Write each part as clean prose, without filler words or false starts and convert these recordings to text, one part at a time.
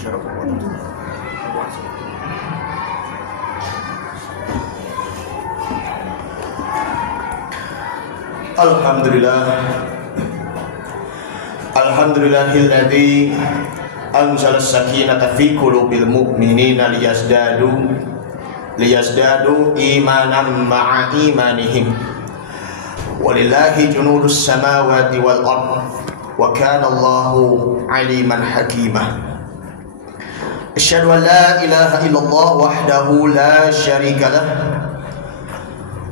Alhamdulillah, alhamdulillahilladzi anzala as-sakinata fi qulubil mu'minina liyazdadu imanan ma'a imanihim. Walillahi junudus samawati wal ard wa kana Allahu aliman hakima. Asyhadu an la ilaha illallah wahdahu la syarika lah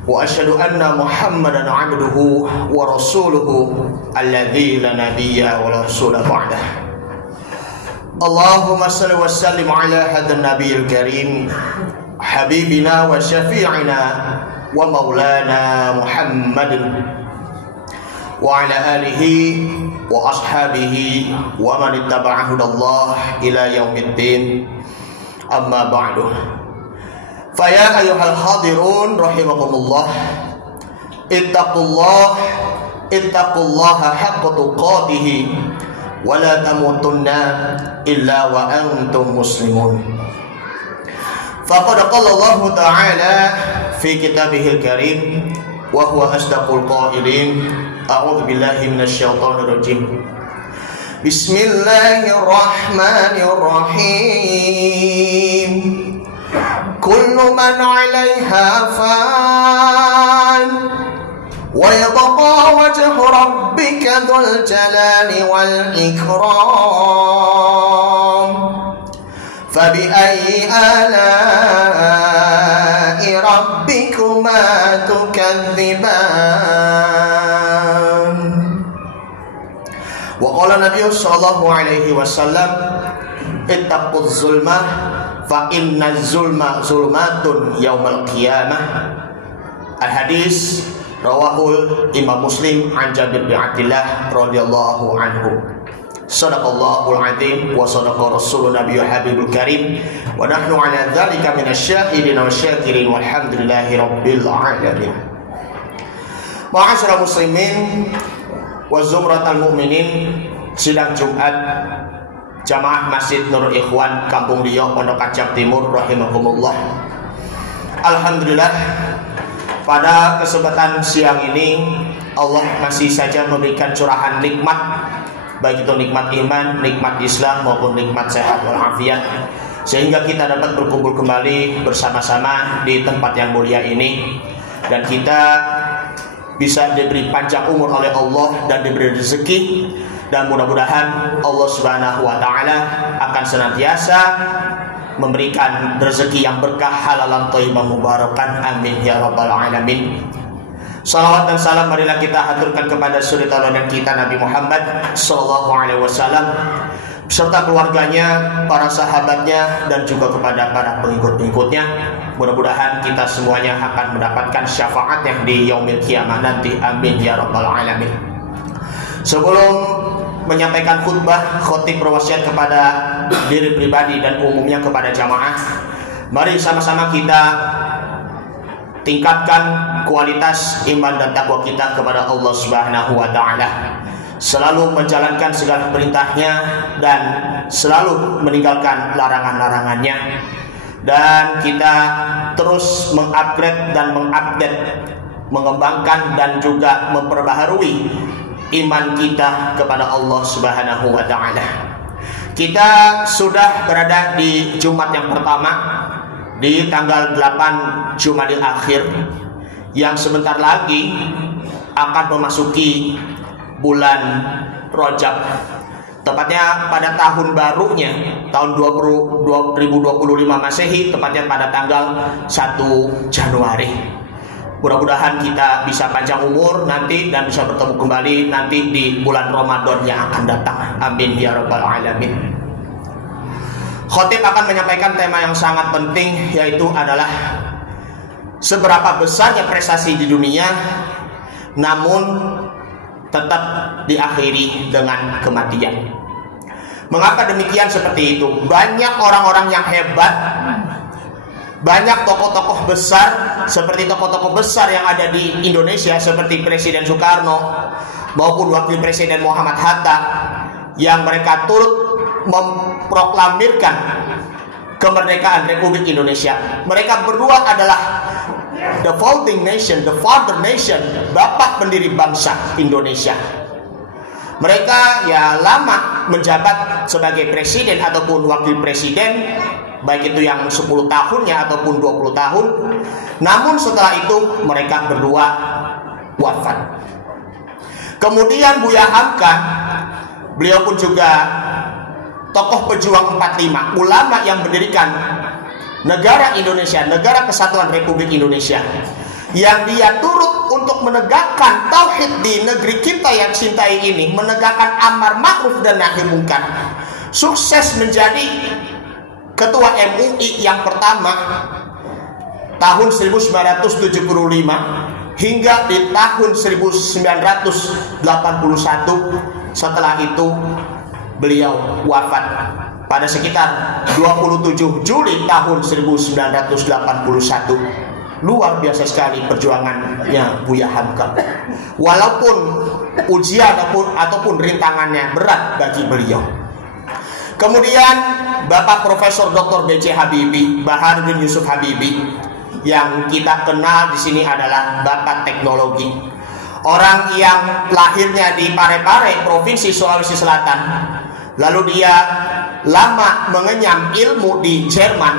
wa asyhadu anna Muhammadan 'abduhu wa rasuluhu alladzi la nabiyya wa la rasula ba'dah. Allahumma shalli wa sallim ala hadzal nabiyil karim habibina wa syafi'ina wa maulana Muhammadin wa ala alihi wa ashabihi wa man ittaba'a hudallah ila yaumiddin. Amma ba'du. Faya ayyuhal hadirun rahimakumullah, ittaqullaha haqqa tuqatih wa la tamutunna illa wa antum muslimun. Faqad qala Allah ta'ala fi kitabihil karim wa huwa asdaqul qailin. A'udzu billahi minasy syaithanir rajim. Bismillahirrahmanirrahim. Kullu man 'alaiha fan wa yabqa wajhu rabbika dzul jalali wal ikram. Fabi ayyi ala'i rabbikuma tukadziban. Wa qala Nabi sallallahu alaihi wasallam, ittaquz zulma fa inna zulma zulmatun yaumal qiyamah. Al-hadis rawahul Imam Muslim an Jabir bin Abdullah radhiyallahu anhu. Sadaqallahul azim wa sadaqa rasulun nabiyyu habibul karim wa nahnu ala dzalika minasyahidin wa syakirin walhamdulillahi rabbil alamin. Ma'asyiral muslimin wa zumratal mu'minin, sidang Jumat Jamaah Masjid Nurul Ikhwan Kampung Rio Pondok Kacang Timur rahimakumullah. Alhamdulillah, pada kesempatan siang ini Allah masih saja memberikan curahan nikmat, baik itu nikmat iman, nikmat Islam maupun nikmat sehat walafiat, sehingga kita dapat berkumpul kembali bersama-sama di tempat yang mulia ini, dan kita bisa diberi panjang umur oleh Allah dan diberi rezeki. Dan mudah-mudahan Allah Subhanahu wa Ta'ala akan senantiasa memberikan rezeki yang berkah, halalan thayyiban mubarakan, amin ya rabbal alamin. Salawat dan salam marilah kita haturkan kepada suri tauladan kita Nabi Muhammad sallallahu alaihi wasallam beserta keluarganya, para sahabatnya, dan juga kepada para pengikut-pengikutnya. Mudah-mudahan kita semuanya akan mendapatkan syafaatnya di yaumil qiyamah nanti, amin ya rabbal alamin. Sebelum menyampaikan khutbah, khotib berwasiat kepada diri pribadi dan umumnya kepada jamaah, mari sama-sama kita tingkatkan kualitas iman dan takwa kita kepada Allah Subhanahu wa Ta'ala, selalu menjalankan segala perintahnya dan selalu meninggalkan larangan-larangannya, dan kita terus mengupgrade dan mengupdate, mengembangkan dan juga memperbaharui iman kita kepada Allah Subhanahu wa Ta'ala. Kita sudah berada di Jumat yang pertama di tanggal 8 Jumadil Akhir, yang sebentar lagi akan memasuki bulan Rajab, tepatnya pada tahun barunya tahun 2025 Masehi, tepatnya pada tanggal 1 Januari. Mudah-mudahan kita bisa panjang umur nanti dan bisa bertemu kembali nanti di bulan Ramadan yang akan datang. Amin ya rabbal alamin. Khotib akan menyampaikan tema yang sangat penting, yaitu adalah seberapa besarnya prestasi di dunia namun tetap diakhiri dengan kematian. Mengapa demikian seperti itu? Banyak orang-orang yang hebat, banyak tokoh-tokoh besar, seperti tokoh-tokoh besar yang ada di Indonesia seperti Presiden Soekarno maupun Wakil Presiden Muhammad Hatta, yang mereka turut memproklamirkan kemerdekaan Republik Indonesia. Mereka berdua adalah the founding nation, the father nation, bapak pendiri bangsa Indonesia. Mereka ya lama menjabat sebagai presiden ataupun wakil presiden, baik itu yang 10 tahunnya ataupun 20 tahun. Namun setelah itu mereka berdua wafat. Kemudian Buya Hamka, beliau pun juga tokoh pejuang 45, ulama yang mendirikan negara Indonesia, negara kesatuan Republik Indonesia, yang dia turut untuk menegakkan tauhid di negeri kita yang cintai ini, menegakkan amar ma'ruf dan nahi munkar, sukses menjadi ketua MUI yang pertama tahun 1975 hingga di tahun 1981. Setelah itu beliau wafat pada sekitar 27 Juli tahun 1981. Luar biasa sekali perjuangannya Buya Hamka. Walaupun ujian ataupun rintangannya berat bagi beliau. Kemudian Bapak Profesor Dr. B.J. Habibie, Baharudin Yusuf Habibie, yang kita kenal di sini adalah Bapak Teknologi. Orang yang lahirnya di Parepare, Provinsi Sulawesi Selatan. Lalu dia lama mengenyam ilmu di Jerman,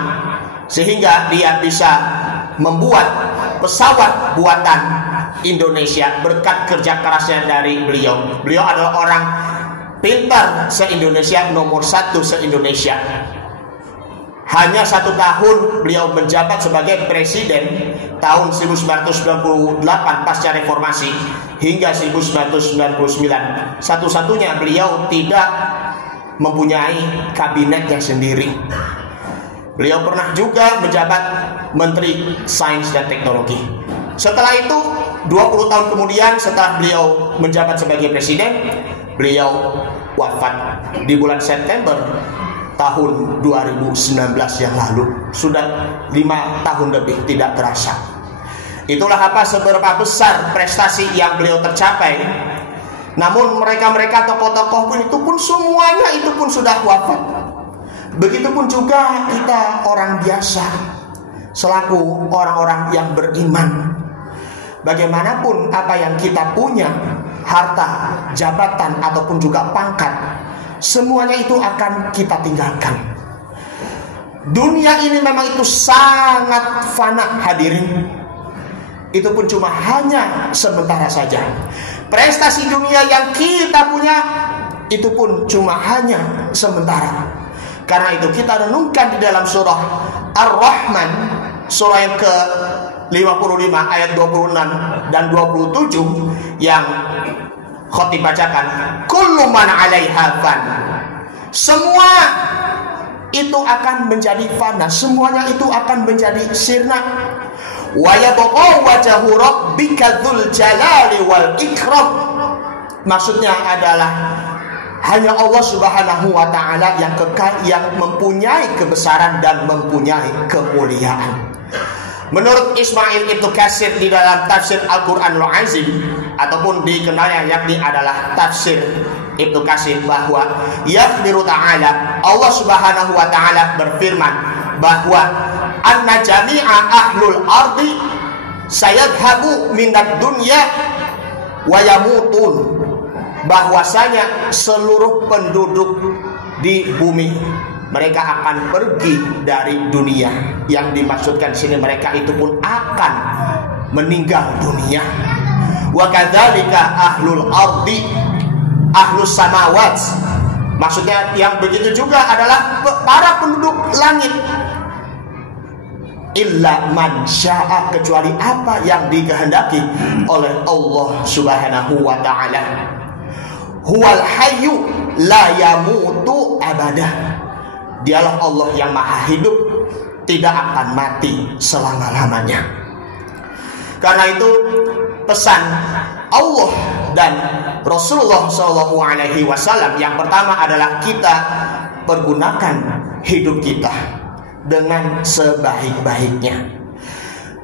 sehingga dia bisa membuat pesawat buatan Indonesia berkat kerja kerasnya dari beliau. Beliau adalah orang pintar se-Indonesia, nomor 1 se-Indonesia. Hanya 1 tahun beliau menjabat sebagai presiden tahun 1998 pasca reformasi hingga 1999. Satu-satunya beliau tidak mempunyai kabinetnya sendiri. Beliau pernah juga menjabat Menteri Sains dan Teknologi. Setelah itu 20 tahun kemudian setelah beliau menjabat sebagai presiden, beliau wafat di bulan September tahun 2019 yang lalu. Sudah 5 tahun lebih, tidak terasa. Itulah apa seberapa besar prestasi yang beliau tercapai. Namun mereka-mereka tokoh-tokoh pun itu pun semuanya itu pun sudah wafat. Begitupun juga kita orang biasa, selaku orang-orang yang beriman. Bagaimanapun apa yang kita punya, harta, jabatan ataupun juga pangkat, semuanya itu akan kita tinggalkan. Dunia ini memang itu sangat fana, hadirin. Itu pun cuma hanya sementara saja. Prestasi dunia yang kita punya itu pun cuma hanya sementara. Karena itu kita renungkan di dalam surah Ar-Rahman, surah yang ke-55 ayat 26 dan 27 yang khotib bacakan, kullu man 'alaiha fan. Semua itu akan menjadi fana, semuanya itu akan menjadi sirna. Wa yabqa wajhu rabbika dzul jalali wal ikram. Maksudnya adalah hanya Allah Subhanahu wa ta'ala yang kekal, yang mempunyai kebesaran dan mempunyai kemuliaan. Menurut Ismail Ibnu Katsir di dalam tafsir Al-Qur'anul Azim, ataupun dikenalnya yakni adalah tafsir Ibnu Katsir, bahwa yakhbiru ta'ala, Allah Subhanahu wa ta'ala berfirman bahwa anna jami'a ahlul ardi sayadhabu minad dunya wa yamutun. Bahwasanya seluruh penduduk di bumi mereka akan pergi dari dunia. Yang dimaksudkan sini mereka itu pun akan meninggal dunia. Wa kadzalika ahlul ardi ahlus samawat. Maksudnya yang begitu juga adalah para penduduk langit. Illa man syaa, kecuali apa yang dikehendaki oleh Allah Subhanahu wa ta'ala. Huwal hayyu la yamutu abada. Dialah Allah yang maha hidup, tidak akan mati selama-lamanya. Karena itu pesan Allah dan Rasulullah SAW yang pertama adalah kita pergunakan hidup kita dengan sebaik-baiknya.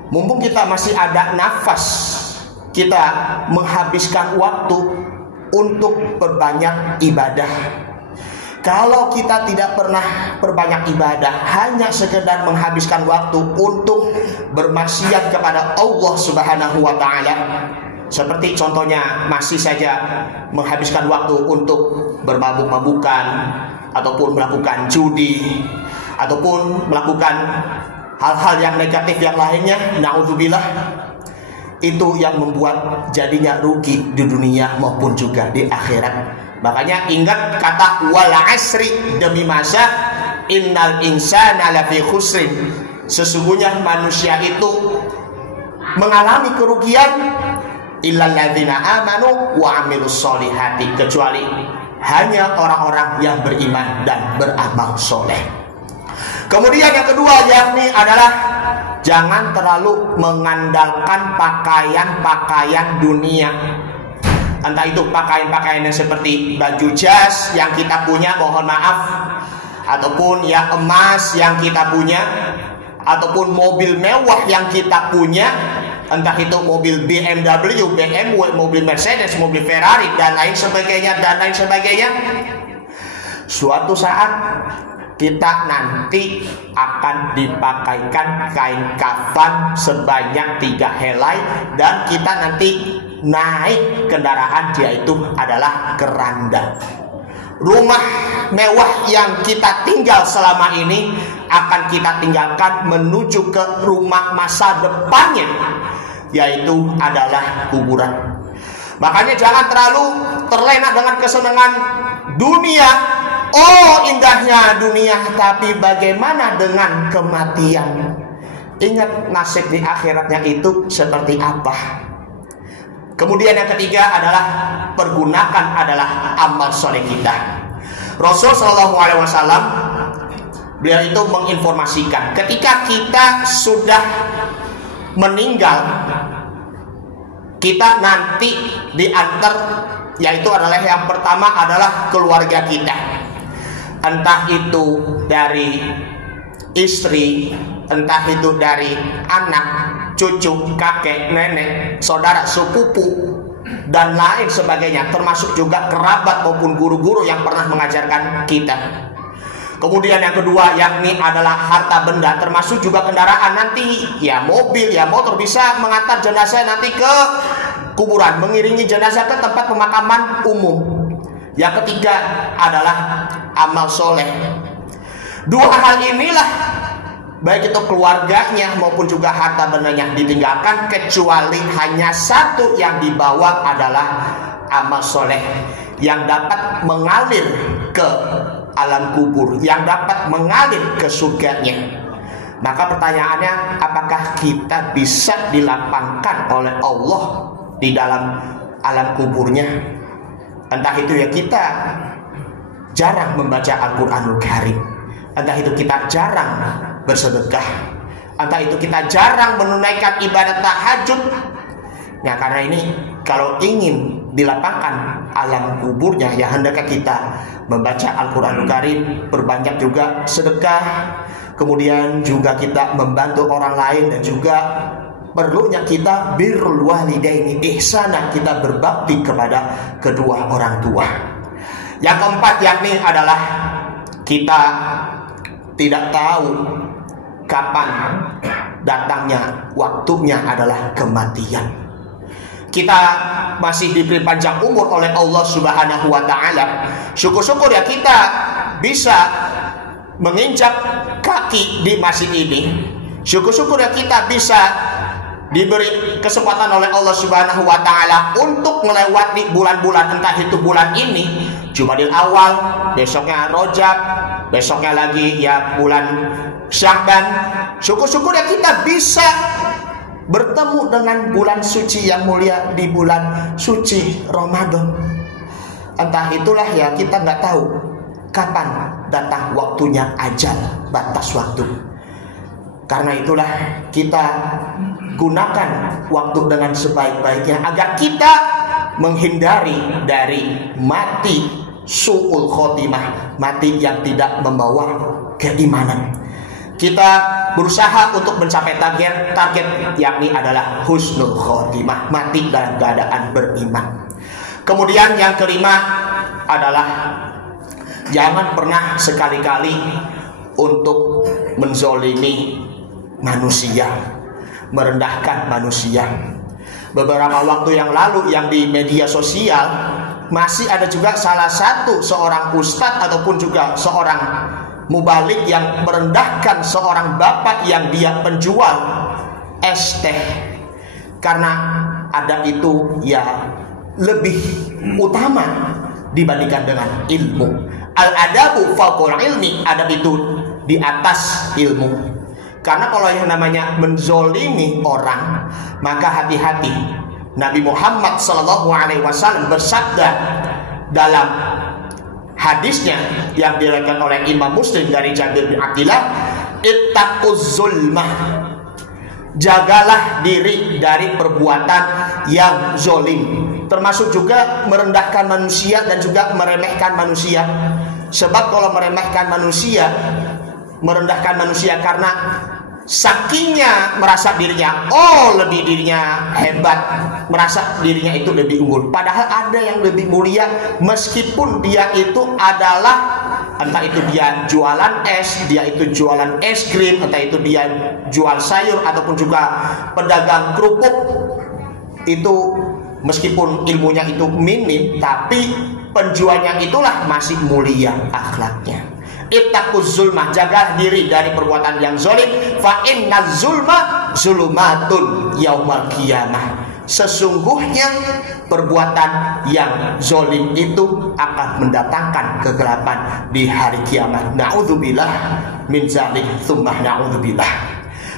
Mumpung kita masih ada nafas, kita menghabiskan waktu untuk berbanyak ibadah. kalau kita tidak pernah berbanyak ibadah, hanya sekedar menghabiskan waktu untuk bermaksiat kepada Allah Subhanahu wa Ta'ala, seperti contohnya masih saja menghabiskan waktu untuk bermabuk-mabukan, ataupun melakukan judi, ataupun melakukan hal-hal yang negatif yang lainnya, na'udzubillah, itu yang membuat jadinya rugi di dunia maupun juga di akhirat. Makanya ingat kata wal asri, demi masa, innal insana lafi khusrin, sesungguhnya manusia itu mengalami kerugian, illal ladzina amanu wa amilus solihati, kecuali hanya orang-orang yang beriman dan beramal soleh. Kemudian yang kedua yakni adalah jangan terlalu mengandalkan pakaian-pakaian dunia. Entah itu pakaian-pakaian yang seperti baju jas yang kita punya, mohon maaf, ataupun ya emas yang kita punya, ataupun mobil mewah yang kita punya, entah itu mobil BMW, mobil Mercedes, mobil Ferrari, dan lain sebagainya. Suatu saat kita nanti akan dipakaikan kain kafan sebanyak 3 helai, dan kita nanti naik kendaraan, yaitu adalah keranda. Rumah mewah yang kita tinggal selama ini akan kita tinggalkan menuju ke rumah masa depannya, yaitu adalah kuburan. Makanya jangan terlalu terlena dengan kesenangan dunia. Oh, indahnya dunia, tapi bagaimana dengan kematian? Ingat nasib di akhiratnya itu seperti apa. Kemudian yang ketiga adalah pergunakan adalah amal soleh kita. Rasul Shallallahu Alaihi Wasallam, beliau itu menginformasikan ketika kita sudah meninggal, kita nanti diantar, yaitu adalah yang pertama adalah keluarga kita. Entah itu dari istri, entah itu dari anak, cucu, kakek, nenek, saudara, sepupu, dan lain sebagainya, termasuk juga kerabat maupun guru-guru yang pernah mengajarkan kita. Kemudian yang kedua yakni adalah harta benda, termasuk juga kendaraan nanti, ya mobil, ya motor, bisa mengantar jenazah nanti ke kuburan, mengiringi jenazah ke tempat pemakaman umum. Yang ketiga adalah amal soleh. Dua hal inilah, baik itu keluarganya maupun juga harta bendanya ditinggalkan, kecuali hanya satu yang dibawa adalah amal soleh yang dapat mengalir ke alam kubur, yang dapat mengalir ke surganya. Maka pertanyaannya, apakah kita bisa dilapangkan oleh Allah di dalam alam kuburnya? Entah itu ya kita jarang membaca Al-Quranul Karim, entah itu kita jarang bersedekah, entah itu kita jarang menunaikan ibadat tahajud. Nah, karena ini kalau ingin dilapangkan alam kuburnya, ya hendaknya kita membaca Al-Quranul Karim, berbanyak juga sedekah, kemudian juga kita membantu orang lain, dan juga perlunya kita birrul walidaini ihsana, kita berbakti kepada kedua orang tua. Yang keempat yakni adalah kita tidak tahu kapan datangnya waktunya adalah kematian. Kita masih diberi panjang umur oleh Allah Subhanahu wa Ta'ala. Syukur-syukur ya kita bisa menginjak kaki di masjid ini. Syukur-syukur ya kita bisa diberi kesempatan oleh Allah Subhanahu wa Ta'ala untuk melewati bulan-bulan, entah itu bulan ini Jumadil Awal, besoknya Rajab, besoknya lagi ya bulan Sya'ban. Syukur-syukur ya kita bisa bertemu dengan bulan suci yang mulia di bulan suci Ramadan. Entah itulah ya kita nggak tahu kapan datang waktunya ajal, batas waktu. Karena itulah kita gunakan waktu dengan sebaik-baiknya agar kita menghindari dari mati su'ul khotimah, mati yang tidak membawa keimanan. Kita berusaha untuk mencapai target yakni adalah husnul khotimah, mati dalam keadaan beriman. Kemudian yang kelima adalah Jangan pernah sekali-kali untuk menzolimi manusia, merendahkan manusia. Beberapa waktu yang lalu yang di media sosial masih ada juga salah satu seorang ustadz ataupun juga seorang mubalik yang merendahkan seorang bapak yang dia penjual es teh, karena adab itu ya lebih utama dibandingkan dengan ilmu. Al-adabu fawqal ilmi, adab itu di atas ilmu. Karena kalau yang namanya menzolimi orang, maka hati-hati. Nabi Muhammad SAW bersabda dalam hadisnya yang diriwayatkan oleh Imam Muslim dari Jabir bin Abdillah, ittaquz zulmah, jagalah diri dari perbuatan yang zolim, termasuk juga merendahkan manusia dan juga meremehkan manusia. Sebab kalau meremehkan manusia, merendahkan manusia karena sakingnya merasa dirinya lebih dirinya hebat, merasa dirinya itu lebih unggul, padahal ada yang lebih mulia meskipun dia itu adalah, entah itu dia jualan es, dia itu jualan es krim, entah itu dia jual sayur ataupun juga pedagang kerupuk. Itu meskipun ilmunya itu minim, tapi penjualnya itulah masih mulia akhlaknya. Ittaquz zulmah, jaga diri dari perbuatan yang zalim. Fa innaz zulma zulumatun yaumal qiyamah. Sesungguhnya perbuatan yang zalim itu akan mendatangkan kegelapan di hari kiamat. Na'udzubillah min zalik, tsumma na'udzubillah.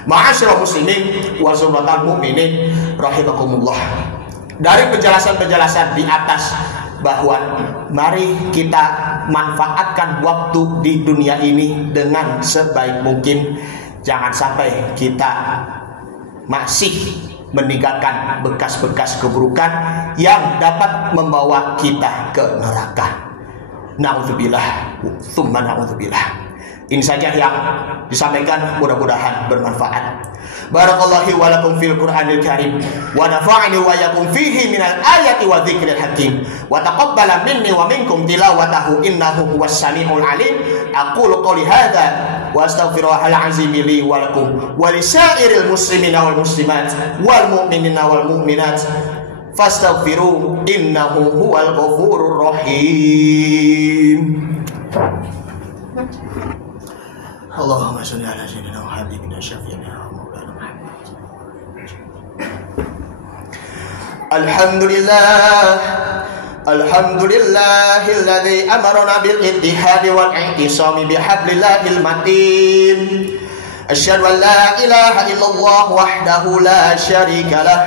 Ma'asyiral muslimin wa zumratal mu'minin rahimakumullah. Dari penjelasan-penjelasan di atas bahwa mari kita manfaatkan waktu di dunia ini dengan sebaik mungkin. Jangan sampai kita masih meninggalkan bekas-bekas keburukan yang dapat membawa kita ke neraka. Na'udzubillah, tsumma na'udzubillah. Ini saja yang disampaikan, mudah-mudahan bermanfaat. Barakallahu wa lakum fil Qur'anil Karim wa nafa'ani wa yakum fihi minal ayati wa dzikril hakim wa taqabbala minni wa minkum tilawatahu innahu huwas samiul alim. Aqulu qouli hadza wa astaghfirullahal azim li wa lakum wa lisairil muslimina wal muslimat wal mu'minina wal mu'minat fastaghfiru innahu huwal ghafurur rahim. Allahumma shalli ala sayyidina wa habibina syafi'ina maulana Muhammad. Alhamdulillahilladzi amarna bil ittihadi wal i'tisami bihablillahil matin. Asyhadu an la ilaha illallah wahdahu la syarika lah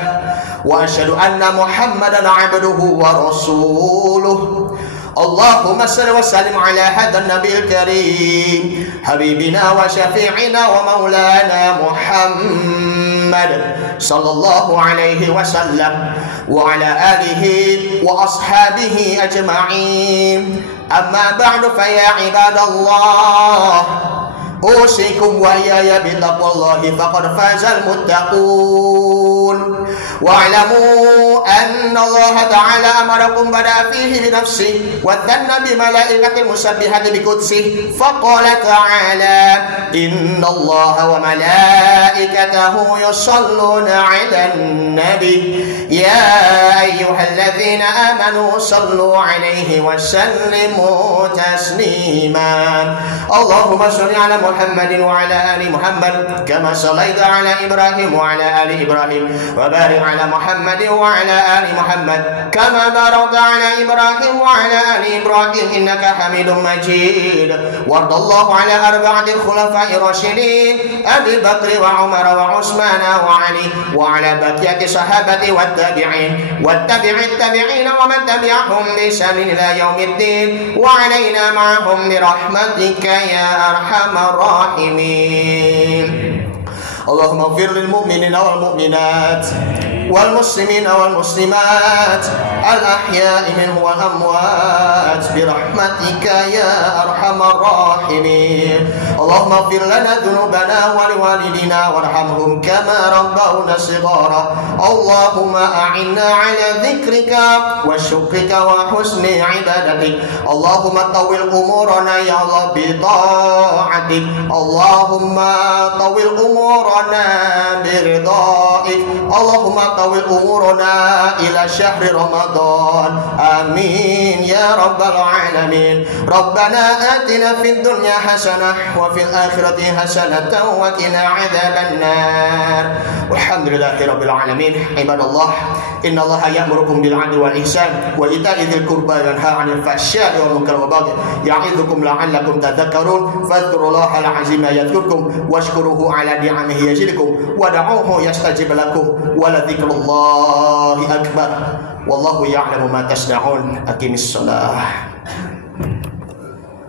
wa asyhadu anna Muhammadan 'abduhu wa rasuluh. Allahumma salli wa sallim ala hadzal nabiyil karim habibina wa syafi'ina wa maulana Muhammad sallallahu alaihi wasallam wa ala alihi wa ashabihi ajma'in. Amma ba'du fa ya ibadallah, usikum wa iyaya bittaqwallahi faqad fazal muttaqun. Wa'lamu anna Allah ta'ala amarakum bada fihi binafsihi wa dhanna bimalaikatil musabbihati biqudsihi faqala ta'ala inna Allah wa malaikatahu yusalluna 'alan nabi ya ayyuhalladzina amanu sallu 'alaihi wa sallimu taslima. Allahumma shalli 'ala Muhammadin wa 'ala ali Muhammad kama shallaita 'ala Ibrahim wa 'ala ali Ibrahim wa barik 'ala Muhammadin wa 'ala ali Muhammad kama barakta 'ala Ibrahim wa 'ala ali Ibrahim innaka Hamidum Majid. Wardallahu 'ala arba'atil khulafa'ir rasyidin Abi Bakr wa Umar wa Utsman wa Ali wa 'ala baqiyati sahabati wat tabi'in wat tabi'it tabi'in wa man tabi'ahum bi ihsan ila yaumiddin wa 'alaina ma'ahum bi rahmatika ya arhamar rahimin. Allahumma ighfir lil mu'minina wal mu'minat wal muslimina wal muslimat al ahya'i minhum wal amwat bi rahmatika ya arhamar rahimin. اللهم اغفر لنا ذنوبنا ولوالدينا وارحمهم كما ربونا صغارا اللهم أعنا على ذكرك وشكرك وحسن عبادتك اللهم طول أمورنا يا الله بطاعتك اللهم طول أمورنا برضائك اللهم طول أمورنا إلى شهر رمضان آمين يا رب العالمين ربنا آتنا في الدنيا حسنة وفي الآخرة حسنة وقنا عذاب النار والحمد لله رب العالمين عباد الله إن الله يأمركم بالعدل والإحسان وإيتاء ذي القربى وينهى عن الفحشاء والمنكر والبغي يعظكم لعلكم تذكرون فاذكروا الله العظيم يذكركم واشكروه على نعمه يزدكم ودعوه يستجب لكم ولذكر الله أكبر والله يعلم ما تصنعون أقم الصلاة